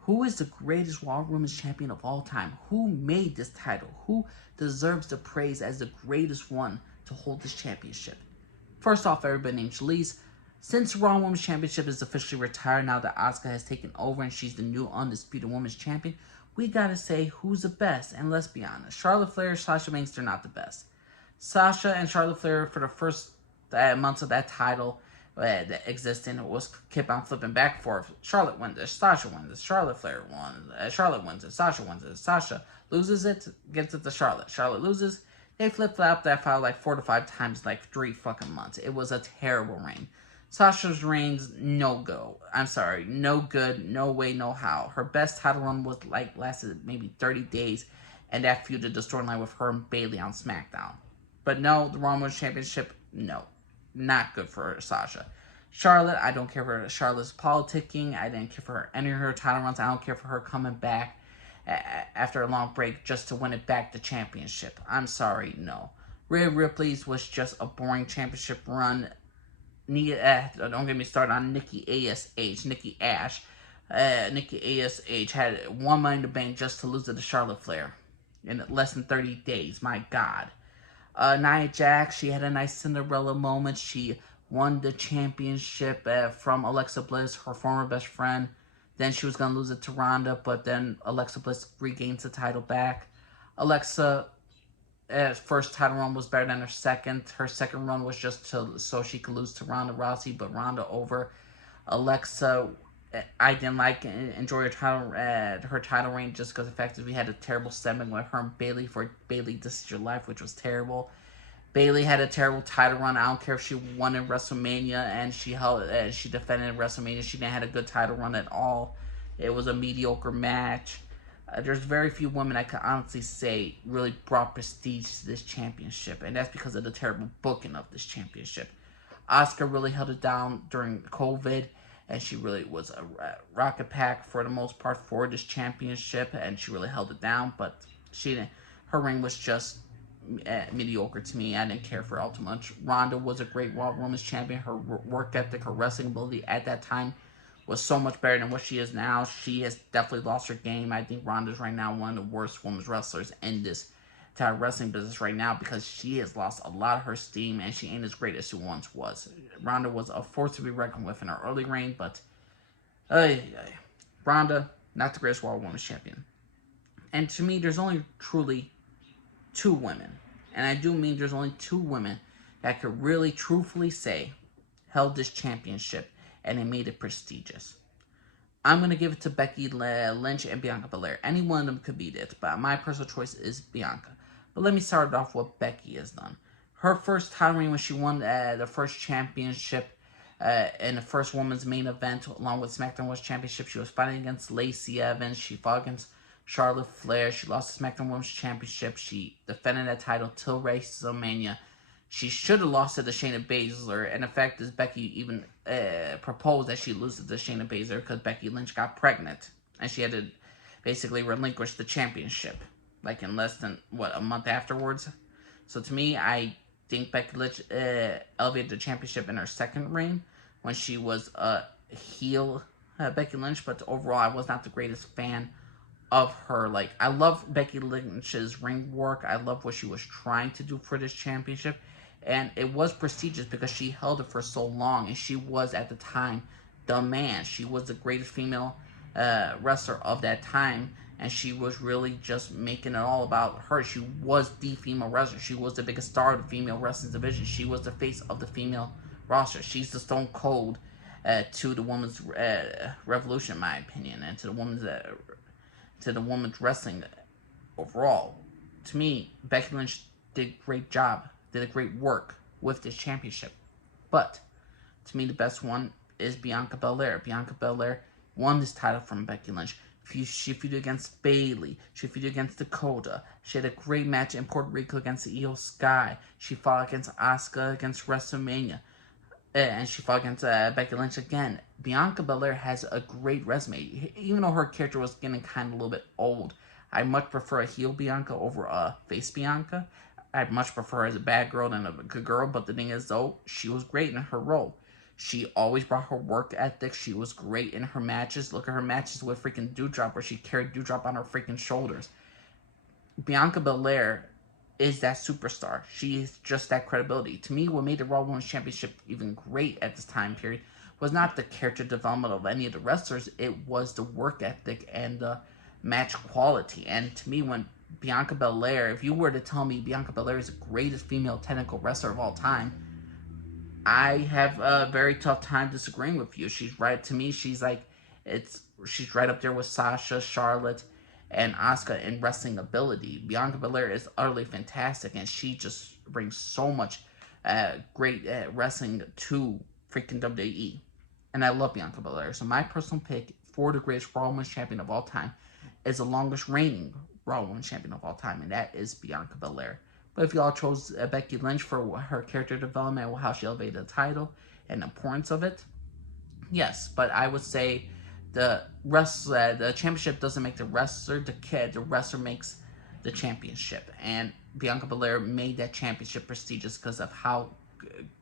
Who is the greatest Raw Women's Champion of all time? Who made this title? Who deserves the praise as the greatest one to hold this championship? First off, everybody named Shalise. Since Raw Women's Championship is officially retired now that Asuka has taken over and she's the new undisputed Women's Champion, we gotta say who's the best. And let's be honest, Charlotte Flair, Sasha Banks, they're not the best. Sasha and Charlotte Flair, for the first months of that title that existed, was kept on flipping back and forth. Charlotte wins this, Sasha wins this, Charlotte Flair won, Charlotte wins it, Sasha wins it, Sasha loses it, gets it to Charlotte. Charlotte loses. They flip-flopped that file like 4 to 5 times, like 3 fucking months. It was a terrible reign. Sasha's reign's no go. I'm sorry, no good, no way, no how. Her best title run was like lasted maybe 30 days, and that feuded the storyline with her and Bayley on SmackDown. But no, the Raw Women's Championship, no, not good for Sasha. Charlotte, I don't care for Charlotte's politicking. I didn't care for her any of her title runs. I don't care for her coming back after a long break just to win it back the championship. I'm sorry, no. Rhea Ripley's was just a boring championship run. Don't get me started on Nikki A.S.H. Nikki Ash. Nikki A.S.H. had one Money in the Bank just to lose it to Charlotte Flair in less than 30 days. My God. Nia Jax, she had a nice Cinderella moment. She won the championship from Alexa Bliss, her former best friend. Then she was going to lose it to Ronda, but then Alexa Bliss regains the title back. Alexa first title run was better than her second. Her second run was just so she could lose to Ronda Rousey, but Ronda over. Alexa, I didn't enjoy her title reign just because of the fact that we had a terrible segment with her and Bayley for Bayley This Is Your Life, which was terrible. Bayley had a terrible title run. I don't care if she won in WrestleMania and she defended in WrestleMania. She didn't have a good title run at all. It was a mediocre match. There's very few women I can honestly say really brought prestige to this championship, and that's because of the terrible booking of this championship. Asuka really held it down during COVID, and she really was a rocket pack for the most part for this championship, and she really held it down, but her reign was just mediocre to me. I didn't care for her too much. Ronda was a great Raw Women's Champion. Her work ethic, her wrestling ability at that time was so much better than what she is now. She has definitely lost her game. I think Ronda's right now one of the worst women's wrestlers in this entire wrestling business right now because she has lost a lot of her steam and she ain't as great as she once was. Ronda was a force to be reckoned with in her early reign, but Ronda, not the greatest Raw Women's Champion. And to me, there's only truly 2 women, and I do mean there's only 2 women that could really truthfully say held this championship and it made it prestigious. I'm going to give it to Becky Lynch and Bianca Belair. Any one of them could beat it, but my personal choice is Bianca. But let me start off what Becky has done. Her first title reign when she won the first championship in the first women's main event along with SmackDown Women's Championship, she was fighting against Lacey Evans. She fought against Charlotte Flair. She lost the SmackDown Women's Championship. She defended that title till WrestleMania. She should have lost it to Shayna Baszler, and the fact is Becky even proposed that she lose it to Shayna Baszler because Becky Lynch got pregnant, and she had to basically relinquish the championship, like in less than, a month afterwards. So to me, I think Becky Lynch elevated the championship in her second reign when she was a heel Becky Lynch, but overall I was not the greatest fan of her. Like, I love Becky Lynch's ring work. I love what she was trying to do for this championship. And it was prestigious because she held it for so long. And she was, at the time, the man. She was the greatest female wrestler of that time. And she was really just making it all about her. She was the female wrestler. She was the biggest star of the female wrestling division. She was the face of the female roster. She's the Stone Cold to the women's revolution, in my opinion. And to the women's wrestling overall. To me, Becky Lynch did a great job, did a great work with this championship. But, to me, the best one is Bianca Belair. Bianca Belair won this title from Becky Lynch. She feuded against Bayley. She feuded against Dakota. She had a great match in Puerto Rico against Io Sky. She fought against Asuka against WrestleMania. And she fought against Becky Lynch again. Bianca Belair has a great resume. Even though her character was getting kind of a little bit old, I much prefer a heel Bianca over a face Bianca. I much prefer her as a bad girl than a good girl, but the thing is, though, she was great in her role. She always brought her work ethic. She was great in her matches. Look at her matches with freaking Doudrop, where she carried Doudrop on her freaking shoulders. Bianca Belair is that superstar. She is just that credibility. To me, what made the Raw Women's Championship even great at this time period was not the character development of any of the wrestlers. It was the work ethic and the match quality. And to me, when Bianca Belair, if you were to tell me Bianca Belair is the greatest female technical wrestler of all time, I have a very tough time disagreeing with you. She's right to me. She's right up there with Sasha, Charlotte, and Asuka in wrestling ability. Bianca Belair is utterly fantastic, and she just brings so much great wrestling to freaking WWE. And I love Bianca Belair. So my personal pick for the greatest Raw Women's Champion of all time is the longest reigning Raw Women's Champion of all time, and that is Bianca Belair. But if y'all chose Becky Lynch for her character development and how she elevated the title and the importance of it, yes. But I would say the championship doesn't make the wrestler. The wrestler makes the championship. And Bianca Belair made that championship prestigious because of how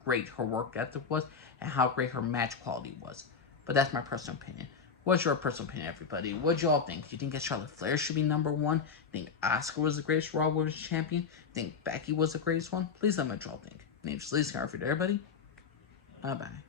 great her work ethic was and how great her match quality was. But that's my personal opinion. What's your personal opinion, everybody? What y'all think? Do you think that Charlotte Flair should be number one? Think Asuka was the greatest Raw Women's Champion? Think Becky was the greatest one? Please let me know what y'all think. My name's Lee Scarfield, everybody. Bye-bye.